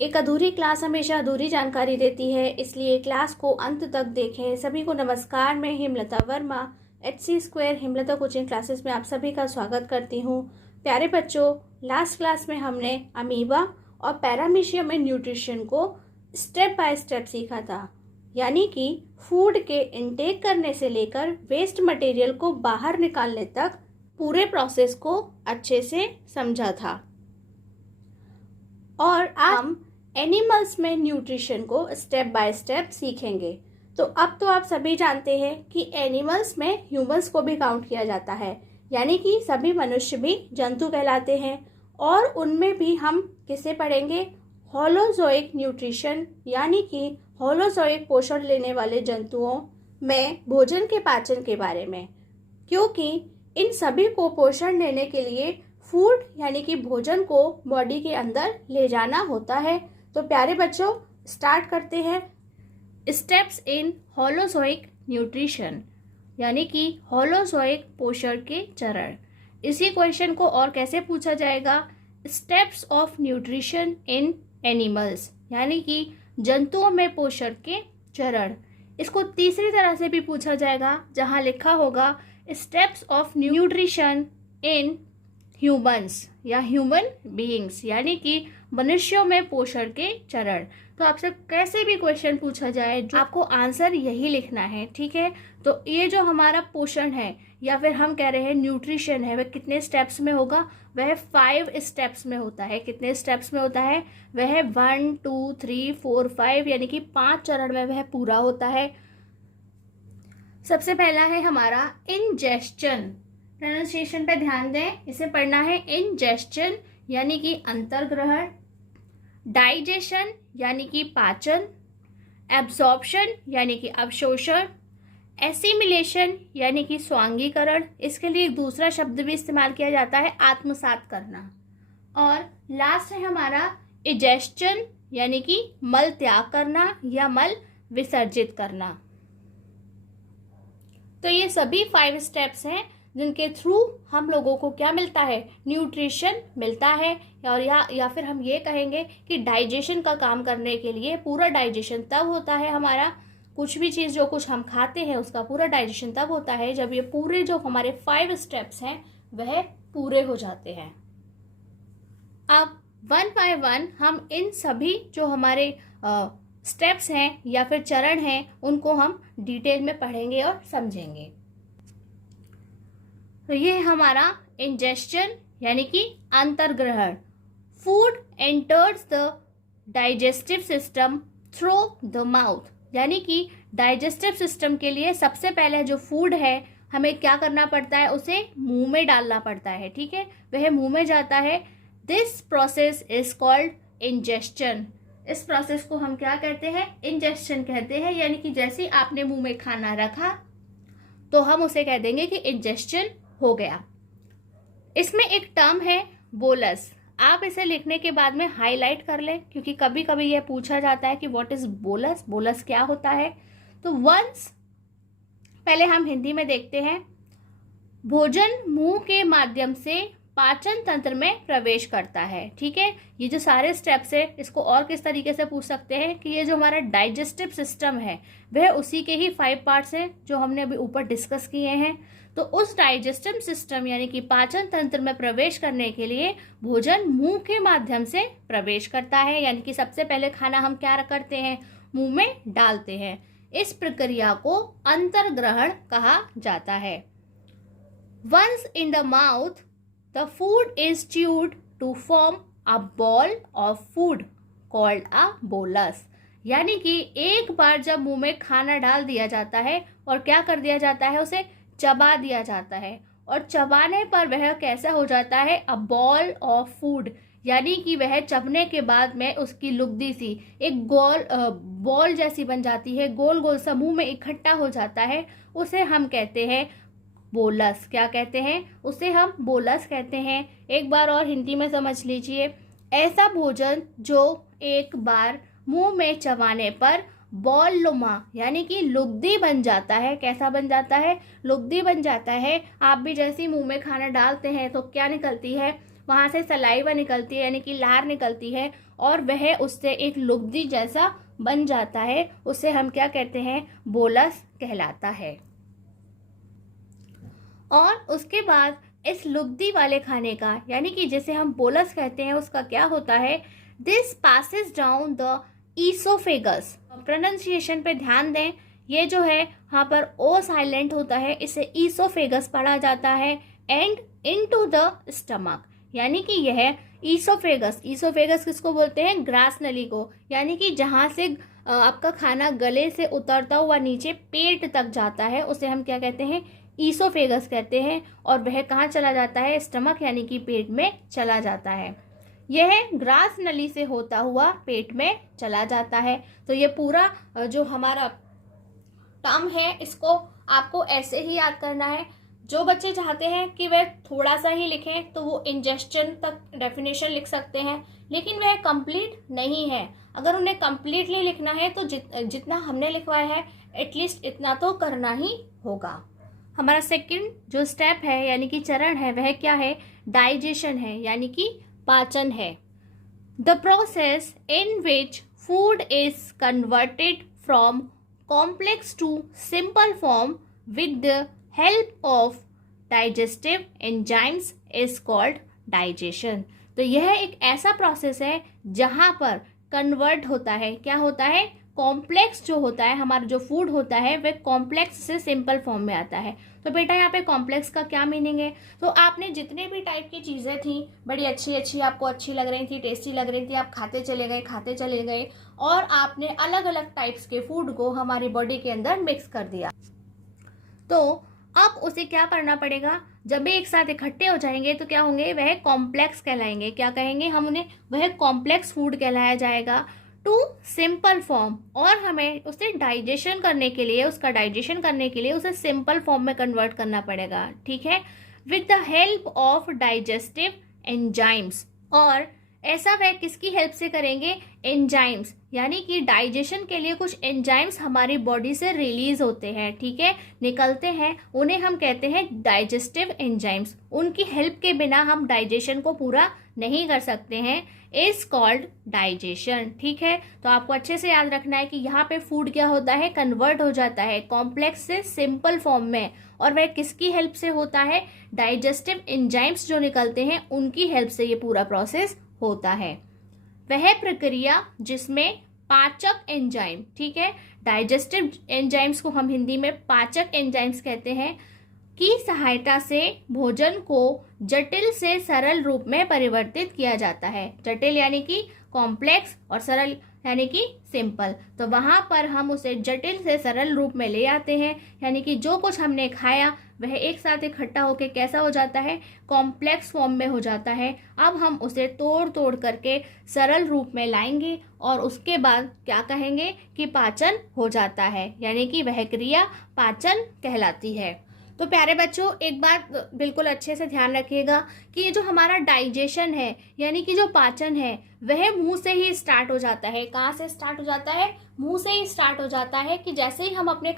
एक अधूरी क्लास हमेशा अधूरी जानकारी देती है, इसलिए क्लास को अंत तक देखें। सभी को नमस्कार, मैं Hemlata Verma HC² Hemlata coaching classes में आप सभी का स्वागत करती हूँ। प्यारे बच्चों, लास्ट क्लास में हमने अमीबा और पैरामीशियम में न्यूट्रिशन को स्टेप बाय स्टेप सीखा था, यानी कि फूड के इनटेक करने से लेकर वेस्ट मटेरियल को बाहर निकालने तक पूरे प्रोसेस को अच्छे से समझा था। और आज हम एनिमल्स में न्यूट्रिशन को स्टेप बाय स्टेप सीखेंगे। तो अब तो आप सभी जानते हैं कि एनिमल्स में ह्यूमंस को भी काउंट किया जाता है, यानी कि सभी मनुष्य भी जंतु कहलाते हैं। और उनमें भी हम किसे पढ़ेंगे? होलोजोइक न्यूट्रिशन, यानी कि होलोजोइक पोषण लेने वाले जंतुओं में भोजन के पाचन के बारे में, क्योंकि इन सभी को पोषण लेने के लिए फूड यानी कि भोजन को बॉडी के अंदर ले जाना होता है। तो प्यारे बच्चों, स्टार्ट करते हैं। स्टेप्स इन होलोजोइक न्यूट्रिशन, यानी कि होलोजोइक पोषण के चरण। इसी क्वेश्चन को और कैसे पूछा जाएगा? Steps of nutrition in animals, यानी कि जंतुओं में पोषण के चरण। इसको तीसरी तरह से भी पूछा जाएगा, जहां लिखा होगा steps of nutrition in humans या ह्यूमन बीइंग्स, यानी कि मनुष्यों में पोषण के चरण। तो आपसे कैसे भी क्वेश्चन पूछा जाए, जो आपको आंसर यही लिखना है, ठीक है। तो ये जो हमारा पोषण है या फिर हम कह रहे हैं न्यूट्रिशन है, वह कितने स्टेप्स में होगा? वह 5 स्टेप्स में होता है। कितने स्टेप्स में होता है? वह 1 2 3 4 5 यानी कि 5 चरण में वह पूरा होता है। सबसे पहला है हमारा इंजेस्शन। प्रोनाउंसिएशन पे ध्यान दें, इसे पढ़ना है इंजेस्शन यानी कि अंतर्ग्रहण, डाइजेशन यानी कि पाचन, एब्जॉर्प्शन यानी कि अवशोषण, एसिमिलेशन यानी कि स्वांगीकरण। इसके लिए एक दूसरा शब्द भी इस्तेमाल किया जाता है, आत्मसात करना। और लास्ट है हमारा इजेस्शन यानी कि मल त्याग करना या मल विसर्जित करना। तो ये सभी 5 स्टेप्स हैं जिनके थ्रू हम लोगों को क्या मिलता है? न्यूट्रिशन मिलता है। और या फिर हम ये कहेंगे कि डाइजेशन का काम करने के लिए पूरा डाइजेशन तब होता है हमारा, कुछ भी चीज़ जो कुछ हम खाते हैं उसका पूरा डाइजेशन तब होता है जब ये पूरे जो हमारे 5 स्टेप्स हैं वह पूरे हो जाते हैं। अब 1 बाय 1 हम इन सभी जो हमारे स्टेप्स हैं या फिर चरण हैं उनको हम डिटेल में पढ़ेंगे और समझेंगे। तो ये हमारा इंजेस्शन यानी कि अंतर्ग्रहण। Food enters the digestive system through the mouth, यानी कि डाइजेस्टिव सिस्टम के लिए सबसे पहले जो फूड है हमें क्या करना पड़ता है? उसे मुंह में डालना पड़ता है, ठीक है। वह मुंह में जाता है। This process is called ingestion. इस प्रोसेस को हम क्या कहते हैं? इंजेस्शन कहते हैं। यानी कि जैसे आपने मुंह में खाना रखा तो हम उसे कह देंगे कि इंजेस्शन हो गया। इसमें एक टर्म है बोलस। आप इसे लिखने के बाद में हाईलाइट कर लें, क्योंकि कभी कभी यह पूछा जाता है कि व्हाट इज बोलस, बोलस क्या होता है। तो वंस पहले हम हिंदी में देखते हैं। भोजन मुंह के माध्यम से पाचन तंत्र में प्रवेश करता है, ठीक है। ये जो सारे स्टेप्स है इसको और किस तरीके से पूछ सकते हैं कि ये जो हमारा डाइजेस्टिव सिस्टम है वह उसी के ही 5 पार्ट्स हैं जो हमने अभी ऊपर डिस्कस किए हैं। तो उस डाइजेस्टिव सिस्टम यानी कि पाचन तंत्र में प्रवेश करने के लिए भोजन मुंह के माध्यम से प्रवेश करता है, यानी कि सबसे पहले खाना हम क्या करते हैं? मुंह में डालते हैं। इस प्रक्रिया को अंतर्ग्रहण कहा जाता है। Once in the mouth the food is chewed to form a ball of food called a bolus, यानी कि एक बार जब मुंह में खाना डाल दिया जाता है और क्या कर दिया जाता है? उसे चबा दिया जाता है। और चबाने पर वह कैसा हो जाता है? अ बॉल ऑफ फूड, यानी कि वह चबने के बाद में उसकी लुगदी सी एक गोल बॉल जैसी बन जाती है, गोल गोल सा मुंह में इकट्ठा हो जाता है। उसे हम कहते हैं बोलस। क्या कहते हैं? उसे हम बोलस कहते हैं। एक बार और हिंदी में समझ लीजिए। ऐसा भोजन जो एक बार मुंह में चबाने पर बॉल लुमा यानी कि लुगदी बन जाता है। कैसा बन जाता है? लुगदी बन जाता है। आप भी जैसे मुंह में खाना डालते हैं तो क्या निकलती है? वहाँ से सलाइवा निकलती है यानी कि लार निकलती है और वह उससे एक लुगदी जैसा बन जाता है, उसे हम क्या कहते हैं, बोलस कहलाता है। और उसके बाद इस लुगदी वाले खाने का यानी कि जिसे हम बोलस कहते हैं उसका क्या होता है, this passes down the oesophagus. Pronunciation पे ध्यान दें, ये जो है यहाँ पर ओ साइलेंट होता है, इसे ईसोफेगस पढ़ा जाता है, एंड इनटू द स्टमक, यानी कि यह ईसोफेगस, ईसोफेगस किसको बोलते हैं, ग्रास नली को, यानी कि जहाँ से आपका खाना गले से उतरता हुआ नीचे पेट तक जाता है उसे हम क्या कहते हैं, ईसोफेगस कहते हैं। और वह कहाँ चला जाता है, स्टमक यानी कि पेट में चला जाता है। यह ग्रास नली से होता हुआ पेट में चला जाता है। तो ये पूरा जो हमारा टर्म है इसको आपको ऐसे ही याद करना है। जो बच्चे चाहते हैं कि वह थोड़ा सा ही लिखें तो वो इंजेस्शन तक डेफिनेशन लिख सकते हैं, लेकिन वह कंप्लीट नहीं है। अगर उन्हें कंप्लीटली लिखना है तो जितना हमने लिखवाया है एटलीस्ट इतना तो करना ही होगा। हमारा सेकंड जो स्टेप है यानी कि चरण है वह क्या है, डाइजेशन है, यानी कि पाचन है। The process in which food is converted from complex to simple form with the help of digestive enzymes is called digestion. तो यह एक ऐसा प्रोसेस है जहां पर कन्वर्ट होता है, क्या होता है, कॉम्प्लेक्स जो होता है, हमारा जो फूड होता है वह कॉम्प्लेक्स से सिंपल फॉर्म में आता है। तो बेटा यहाँ पे कॉम्प्लेक्स का क्या मीनिंग है, तो आपने जितने भी टाइप की चीज़ें थी बड़ी अच्छी अच्छी आपको अच्छी लग रही थी, टेस्टी लग रही थी, आप खाते चले गए और आपने अलग अलग टाइप्स के फूड को हमारी बॉडी के अंदर मिक्स कर दिया। तो अब उसे क्या करना पड़ेगा, जब भी एक साथ इकट्ठे हो जाएंगे तो क्या होंगे, वह कॉम्प्लेक्स कहलाएंगे। क्या कहेंगे हम उन्हें, वह कॉम्प्लेक्स फूड कहलाया जाएगा टू सिंपल फॉर्म। और हमें उसे डाइजेशन करने के लिए, उसका डाइजेशन करने के लिए उसे सिंपल फॉर्म में कन्वर्ट करना पड़ेगा, ठीक है, with the help of digestive enzymes. और ऐसा वह किसकी हेल्प से करेंगे, एंजाइम्स, यानी कि डाइजेशन के लिए कुछ एंजाइम्स हमारी बॉडी से रिलीज होते हैं, ठीक है, निकलते हैं, उन्हें हम कहते हैं डाइजेस्टिव एंजाइम्स। उनकी हेल्प के बिना हम डाइजेशन को पूरा नहीं कर सकते हैं, इज कॉल्ड डाइजेशन, ठीक है। तो आपको अच्छे से याद रखना है कि यहाँ पे फूड क्या होता है, कन्वर्ट हो जाता है कॉम्प्लेक्स से सिंपल फॉर्म में, और वह किसकी हेल्प से होता है, डाइजेस्टिव एंजाइम्स जो निकलते हैं उनकी हेल्प से ये पूरा प्रोसेस होता है। वह प्रक्रिया जिसमें पाचक एंजाइम, ठीक है, डाइजेस्टिव एंजाइम्स को हम हिंदी में पाचक एंजाइम्स कहते हैं, की सहायता से भोजन को जटिल से सरल रूप में परिवर्तित किया जाता है। जटिल यानी कि कॉम्प्लेक्स और सरल यानी कि सिंपल। तो वहां पर हम उसे जटिल से सरल रूप में ले आते हैं, यानी कि जो कुछ हमने खाया वह एक साथ इकट्ठा होकर कैसा हो जाता है, कॉम्प्लेक्स फॉर्म में हो जाता है। अब हम उसे तोड़ तोड़ करके सरल रूप में लाएंगे और उसके बाद क्या कहेंगे कि पाचन हो जाता है, यानी कि वह क्रिया पाचन कहलाती है। तो प्यारे बच्चों, एक बात बिल्कुल अच्छे से ध्यान रखिएगा कि ये जो हमारा डाइजेशन है यानी कि जो पाचन है वह मुंह से ही स्टार्ट हो जाता है। कहाँ से स्टार्ट हो जाता है, मुंह से ही स्टार्ट हो जाता है कि जैसे ही हम अपने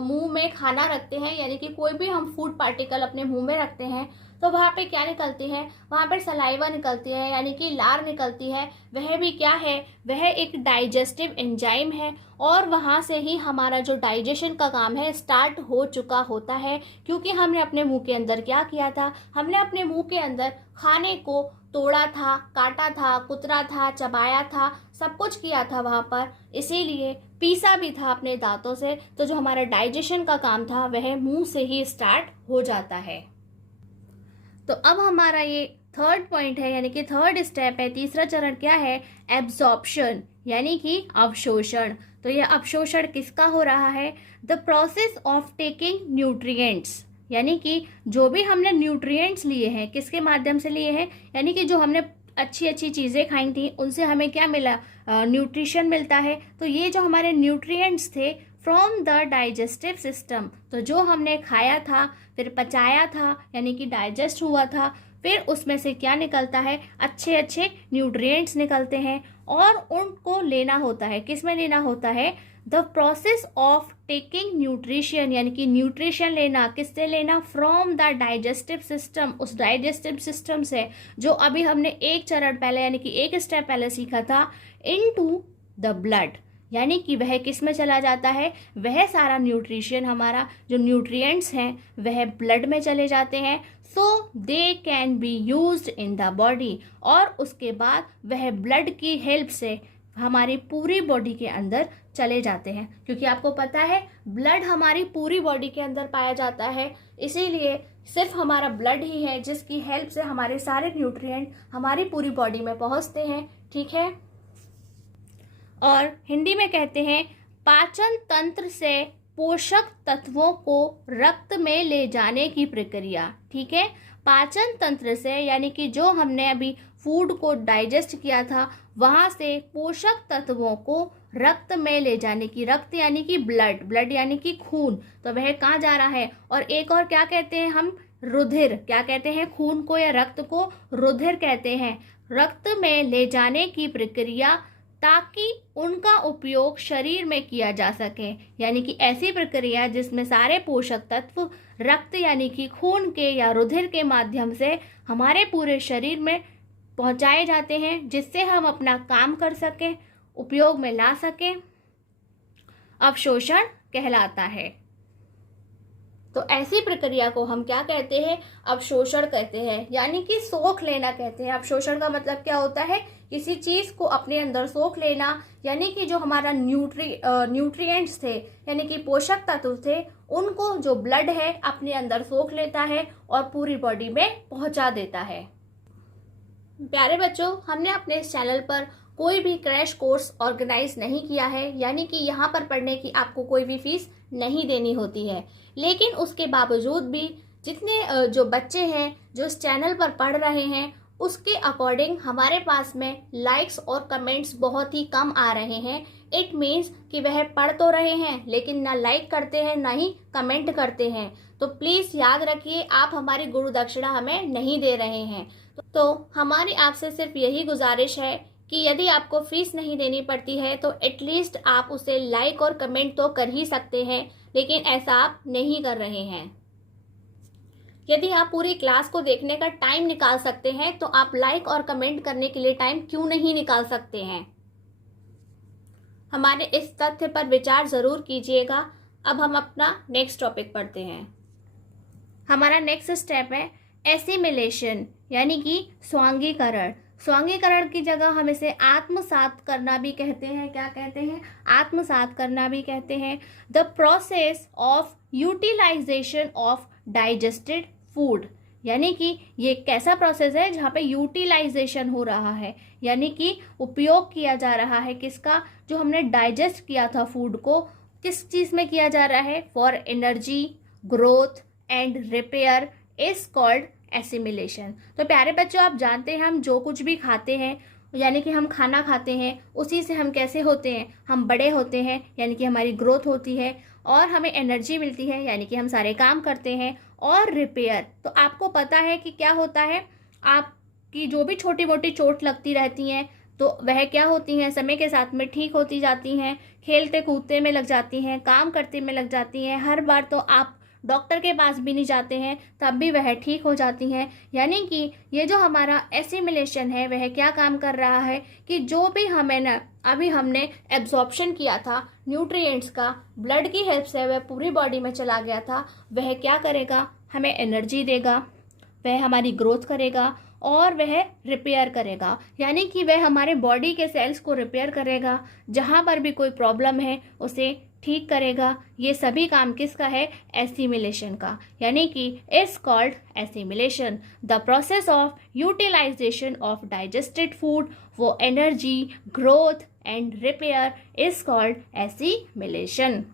मुंह में खाना रखते हैं, यानी कि कोई भी हम फूड पार्टिकल अपने मुंह में रखते हैं तो वहाँ पे क्या निकलती है, वहाँ पर सलाइवा निकलती है, यानी कि लार निकलती है। वह भी क्या है, वह एक डाइजेस्टिव एंजाइम है और वहाँ से ही हमारा जो डाइजेशन का काम है स्टार्ट हो चुका होता है, क्योंकि हमने अपने मुंह के अंदर क्या किया था, हमने अपने मुंह के अंदर खाने को तोड़ा था, काटा था, कुतरा था, चबाया था, सब कुछ किया था वहाँ पर, इसीलिए पीसा भी था अपने दांतों से। तो जो हमारा डाइजेशन का काम था वह मुंह से ही स्टार्ट हो जाता है। तो अब हमारा ये थर्ड पॉइंट है, यानी कि थर्ड स्टेप है, तीसरा चरण क्या है, एब्जॉर्प्शन यानी कि अवशोषण। तो यह अवशोषण किसका हो रहा है, the process of taking nutrients, यानी कि जो भी हमने न्यूट्रिएंट्स लिए हैं किसके माध्यम से लिए हैं, यानी कि जो हमने अच्छी अच्छी चीज़ें खाई थी उनसे हमें क्या मिला, न्यूट्रिशन मिलता है। तो ये जो हमारे न्यूट्रिएंट्स थे फ्रॉम द डाइजेस्टिव सिस्टम, तो जो हमने खाया था फिर पचाया था यानी कि डाइजेस्ट हुआ था, फिर उसमें से क्या निकलता है, अच्छे अच्छे न्यूट्रिएंट्स निकलते हैं और उनको लेना होता है। किस में लेना होता है, the process of taking nutrition, यानी कि न्यूट्रिशन लेना किससे लेना, फ्रॉम द डाइजेस्टिव सिस्टम, उस डाइजेस्टिव सिस्टम से जो अभी हमने एक चरण पहले यानी कि एक स्टेप पहले सीखा था, इनटू द ब्लड, यानी कि वह किस में चला जाता है, वह सारा न्यूट्रिशन हमारा जो न्यूट्रिएंट्स हैं वह ब्लड में चले जाते हैं, so they can be used in the body, और उसके बाद वह ब्लड की हेल्प से हमारी पूरी बॉडी के अंदर चले जाते हैं। क्योंकि आपको पता है ब्लड हमारी पूरी बॉडी के अंदर पाया जाता है, इसीलिए सिर्फ हमारा ब्लड ही है जिसकी हेल्प से हमारे सारे न्यूट्रिएंट हमारी पूरी बॉडी में पहुंचते हैं। ठीक है, और हिंदी में कहते हैं पाचन तंत्र से पोषक तत्वों को रक्त में ले जाने की प्रक्रिया। ठीक है, पाचन तंत्र से यानी कि जो हमने अभी फूड को डाइजेस्ट किया था वहां से पोषक तत्वों को रक्त में ले जाने की, रक्त यानी कि ब्लड, ब्लड यानी कि खून, तो वह कहाँ जा रहा है। और एक और क्या कहते हैं हम, रुधिर, क्या कहते हैं, खून को या रक्त को रुधिर कहते हैं, रक्त में ले जाने की प्रक्रिया, ताकि उनका उपयोग शरीर में किया जा सके, यानी कि ऐसी प्रक्रिया जिसमें सारे पोषक तत्व रक्त यानी कि खून के या रुधिर के माध्यम से हमारे पूरे शरीर में पहुंचाए जाते हैं, जिससे हम अपना काम कर सकें, उपयोग में ला सकें, अवशोषण कहलाता है। तो ऐसी प्रक्रिया को हम क्या कहते हैं, अवशोषण कहते हैं, यानी कि सोख लेना कहते हैं। अवशोषण का मतलब क्या होता है, किसी चीज को अपने अंदर सोख लेना, यानी कि जो हमारा न्यूट्रिएंट्स थे यानी कि पोषक तत्व थे, उनको जो ब्लड है अपने अंदर सोख लेता है और पूरी बॉडी में पहुंचा देता है। प्यारे बच्चों, हमने अपने इस चैनल पर कोई भी क्रैश कोर्स ऑर्गेनाइज नहीं किया है, यानी कि यहाँ पर पढ़ने की आपको कोई भी फीस नहीं देनी होती है, लेकिन उसके बावजूद भी जितने जो बच्चे हैं जो इस चैनल पर पढ़ रहे हैं उसके अकॉर्डिंग हमारे पास में लाइक्स और कमेंट्स बहुत ही कम आ रहे हैं। इट मीन्स कि वह पढ़ तो रहे हैं लेकिन ना लाइक करते हैं ना ही कमेंट करते हैं। तो प्लीज़ याद रखिए, आप हमारी गुरु दक्षिणा हमें नहीं दे रहे हैं। तो हमारी आपसे सिर्फ यही गुजारिश है कि यदि आपको फीस नहीं देनी पड़ती है तो एटलीस्ट आप उसे लाइक और कमेंट तो कर ही सकते हैं, लेकिन ऐसा आप नहीं कर रहे हैं। यदि आप पूरी क्लास को देखने का टाइम निकाल सकते हैं तो आप लाइक और कमेंट करने के लिए टाइम क्यों नहीं निकाल सकते हैं। हमारे इस तथ्य पर विचार जरूर कीजिएगा। अब हम अपना नेक्स्ट टॉपिक पढ़ते हैं। हमारा नेक्स्ट स्टेप है एसिमिलेशन, यानी कि स्वांगीकरण। स्वांगीकरण की जगह हम इसे आत्मसात करना भी कहते हैं। क्या कहते हैं, आत्मसात करना भी कहते हैं। The process of utilization of digested food, यानी कि ये कैसा प्रोसेस है जहाँ पे यूटिलाइजेशन हो रहा है, यानी कि उपयोग किया जा रहा है किसका, जो हमने डाइजेस्ट किया था फूड को, किस चीज़ में किया जा रहा है, for energy, growth and repair is called assimilation. तो प्यारे बच्चों, आप जानते हैं हम जो कुछ भी खाते हैं यानी कि हम खाना खाते हैं उसी से हम कैसे होते हैं, हम बड़े होते हैं, यानी कि हमारी ग्रोथ होती है और हमें एनर्जी मिलती है, यानी कि हम सारे काम करते हैं, और रिपेयर। तो आपको पता है कि क्या होता है, आपकी जो भी छोटी मोटी चोट लगती रहती हैं तो वह क्या होती हैं, समय के साथ में ठीक होती जाती हैं, खेलते कूदते में लग जाती हैं, काम करते में लग जाती हैं। हर बार तो आप डॉक्टर के पास भी नहीं जाते हैं तब भी वह ठीक हो जाती हैं। यानी कि ये जो हमारा एसिमिलेशन है वह क्या काम कर रहा है कि जो भी हमें ना अभी हमने एब्जॉर्प्शन किया था न्यूट्रिएंट्स का, ब्लड की हेल्प से वह पूरी बॉडी में चला गया था, वह क्या करेगा, हमें एनर्जी देगा, वह हमारी ग्रोथ करेगा और वह रिपेयर करेगा, यानी कि वह हमारे बॉडी के सेल्स को रिपेयर करेगा, जहाँ पर भी कोई प्रॉब्लम है उसे ठीक करेगा। ये सभी काम किसका है, एसिमिलेशन का, यानी कि is called assimilation. The process of utilization of digested food for energy, growth and repair is called assimilation.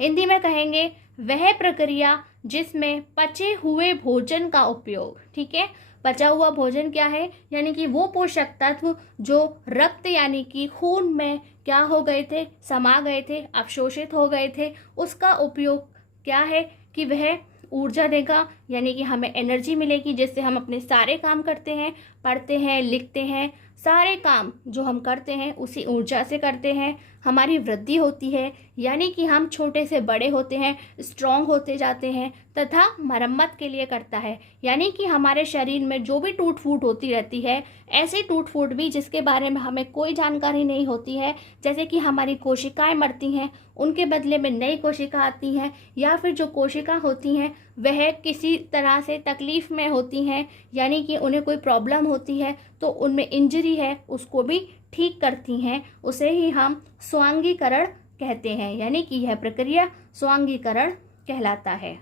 Hindi में कहेंगे वह प्रक्रिया जिसमें पचे हुए भोजन का उपयोग, ठीक है, बचा हुआ भोजन क्या है, यानी कि वो पोषक तत्व जो रक्त यानी कि खून में क्या हो गए थे, समा गए थे, अवशोषित हो गए थे, उसका उपयोग क्या है कि वह ऊर्जा देगा, यानी कि हमें एनर्जी मिलेगी जिससे हम अपने सारे काम करते हैं, पढ़ते हैं, लिखते हैं, सारे काम जो हम करते हैं उसी ऊर्जा से करते हैं। हमारी वृद्धि होती है, यानी कि हम छोटे से बड़े होते हैं, स्ट्रांग होते जाते हैं, तथा मरम्मत के लिए करता है, यानी कि हमारे शरीर में जो भी टूट फूट होती रहती है, ऐसी टूट फूट भी जिसके बारे में हमें कोई जानकारी नहीं होती है, जैसे कि हमारी कोशिकाएं मरती हैं, उनके बदले में नई कोशिका आती हैं, या फिर जो कोशिका होती हैं वह किसी तरह से तकलीफ़ में होती हैं, यानी कि उन्हें कोई प्रॉब्लम होती है तो उनमें इंजरी है उसको भी ठीक करती हैं, उसे ही हम स्वांगीकरण कहते हैं, यानी कि यह प्रक्रिया स्वांगीकरण कहलाता है।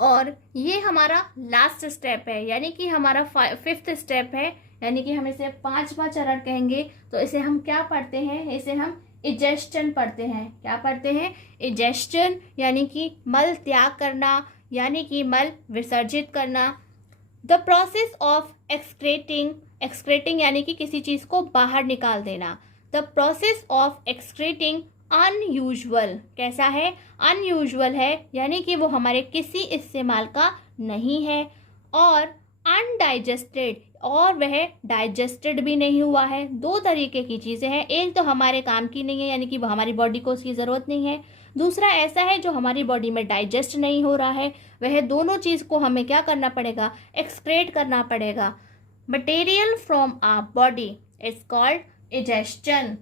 और ये हमारा लास्ट स्टेप है, यानी कि हमारा 5th स्टेप है, यानी कि हम इसे 5वां चरण कहेंगे। तो इसे हम क्या पढ़ते हैं, इसे हम इजेस्चन पढ़ते हैं। क्या पढ़ते हैं? इजेस्चन, यानी कि मल त्याग करना, यानी कि मल विसर्जित करना। द प्रोसेस ऑफ एक्सक्रेटिंग यानी कि किसी चीज़ को बाहर निकाल देना। द प्रोसेस ऑफ एक्सक्रेटिंग अनयूजुअल, कैसा है? अनयूजुअल है, यानी कि वो हमारे किसी इस्तेमाल का नहीं है। और अनडाइजेस्टेड, और वह डाइजेस्टेड भी नहीं हुआ है। 2 तरीके की चीज़ें हैं, एक तो हमारे काम की नहीं है, यानी कि वो हमारी बॉडी को उसकी ज़रूरत नहीं है। दूसरा ऐसा है जो हमारी बॉडी में डाइजेस्ट नहीं हो रहा है। वह दोनों चीज़ को हमें क्या करना पड़ेगा? एक्सक्रेट करना पड़ेगा। Material from our body is called egestion.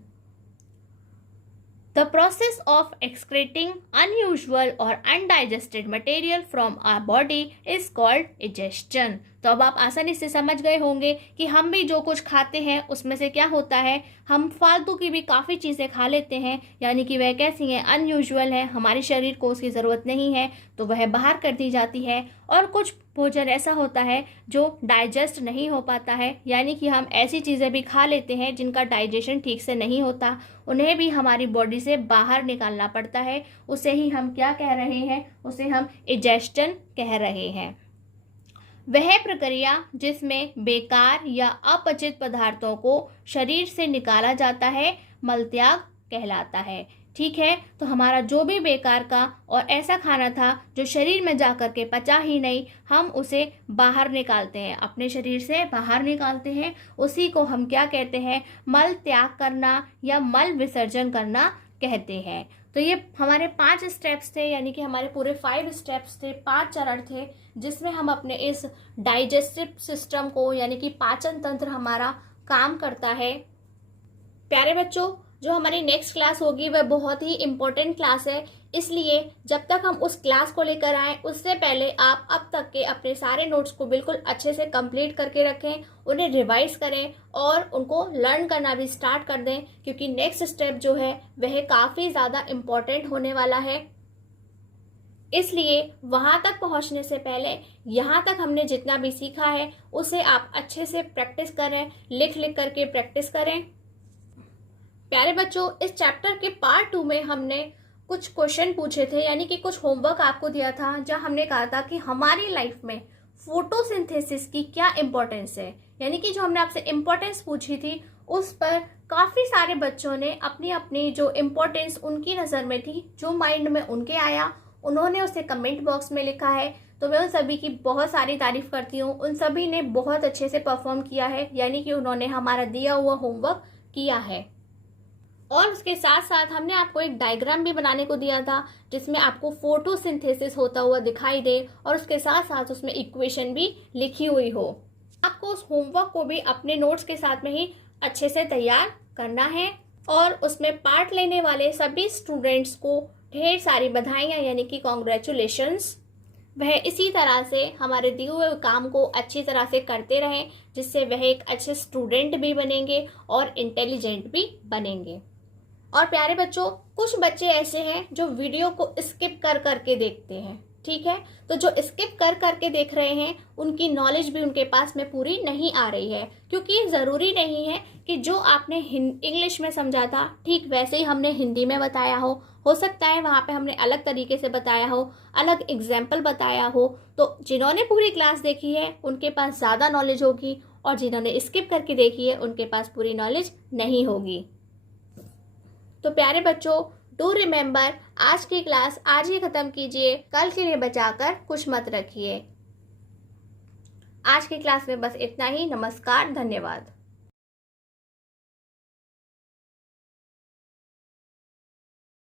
The process of excreting unusual or undigested material from our body is called digestion. तो अब आप आसानी से समझ गए होंगे कि हम भी जो कुछ खाते हैं उसमें से क्या होता है, हम फालतू की भी काफ़ी चीज़ें खा लेते हैं, यानी कि वह कैसी हैं? अनयूजुअल है, हमारे शरीर को उसकी ज़रूरत नहीं है तो वह बाहर कर दी जाती है। और कुछ भोजन ऐसा होता है जो डाइजेस्ट नहीं हो पाता है, यानी कि हम ऐसी चीज़ें भी खा लेते हैं जिनका डाइजेशन ठीक से नहीं होता, उन्हें भी हमारी बॉडी से बाहर निकालना पड़ता है। उसे ही हम क्या कह रहे हैं? उसे हम इजेस्चन कह रहे हैं। वह प्रक्रिया जिसमें बेकार या अपचित पदार्थों को शरीर से निकाला जाता है मलत्याग कहलाता है। ठीक है, तो हमारा जो भी बेकार का और ऐसा खाना था जो शरीर में जाकर के पचा ही नहीं, हम उसे बाहर निकालते हैं, अपने शरीर से बाहर निकालते हैं, उसी को हम क्या कहते हैं? मल त्याग करना या मल विसर्जन करना कहते हैं। तो ये हमारे 5 स्टेप्स थे, यानी कि हमारे पूरे 5 स्टेप्स थे, 5 चरण थे, जिसमें हम अपने इस डाइजेस्टिव सिस्टम को, यानी कि पाचन तंत्र हमारा काम करता है। प्यारे बच्चों, जो हमारी नेक्स्ट क्लास होगी वह बहुत ही इम्पोर्टेंट क्लास है, इसलिए जब तक हम उस क्लास को लेकर आएँ उससे पहले आप अब तक के अपने सारे नोट्स को बिल्कुल अच्छे से कंप्लीट करके रखें, उन्हें रिवाइज करें और उनको लर्न करना भी स्टार्ट कर दें, क्योंकि नेक्स्ट स्टेप जो है वह काफ़ी ज़्यादा इम्पोर्टेंट होने वाला है। इसलिए वहाँ तक पहुँचने से पहले यहाँ तक हमने जितना भी सीखा है उसे आप अच्छे से प्रैक्टिस करें, लिख लिख करके प्रैक्टिस करें। प्यारे बच्चों, इस चैप्टर के पार्ट 2 में हमने कुछ क्वेश्चन पूछे थे, यानी कि कुछ होमवर्क आपको दिया था, जहाँ हमने कहा था कि हमारी लाइफ में फोटोसिंथेसिस की क्या इम्पोर्टेंस है, यानी कि जो हमने आपसे इम्पोर्टेंस पूछी थी उस पर काफ़ी सारे बच्चों ने अपनी अपनी जो इम्पोर्टेंस उनकी नज़र में थी, जो माइंड में उनके आया, उन्होंने उसे कमेंट बॉक्स में लिखा है। तो मैं उन सभी की बहुत सारी तारीफ करती हूँ, उन सभी ने बहुत अच्छे से परफॉर्म किया है, यानी कि उन्होंने हमारा दिया हुआ होमवर्क किया है। और उसके साथ साथ हमने आपको एक डायग्राम भी बनाने को दिया था जिसमें आपको फोटोसिंथेसिस होता हुआ दिखाई दे और उसके साथ साथ उसमें इक्वेशन भी लिखी हुई हो। आपको उस होमवर्क को भी अपने नोट्स के साथ में ही अच्छे से तैयार करना है और उसमें पार्ट लेने वाले सभी स्टूडेंट्स को ढेर सारी बधाइयाँ, यानी कि कॉन्ग्रेचुलेशंस। वह इसी तरह से हमारे दिए हुए काम को अच्छी तरह से करते रहें, जिससे वह एक अच्छे स्टूडेंट भी बनेंगे और इंटेलिजेंट भी बनेंगे। और प्यारे बच्चों, कुछ बच्चे ऐसे हैं जो वीडियो को स्किप कर करके देखते हैं, ठीक है, तो जो स्किप कर करके देख रहे हैं उनकी नॉलेज भी उनके पास में पूरी नहीं आ रही है, क्योंकि ज़रूरी नहीं है कि जो आपने इंग्लिश में समझा था ठीक वैसे ही हमने हिंदी में बताया हो सकता है वहाँ पे हमने अलग तरीके से बताया हो, अलग एग्जाम्पल बताया हो। तो जिन्होंने पूरी क्लास देखी है उनके पास ज़्यादा नॉलेज होगी और जिन्होंने स्किप करके देखी है उनके पास पूरी नॉलेज नहीं होगी। तो प्यारे बच्चों, डू रिमेंबर आज की क्लास आज ही खत्म कीजिए, कल के लिए बचाकर कुछ मत रखिए। आज की क्लास में बस इतना ही। नमस्कार, धन्यवाद।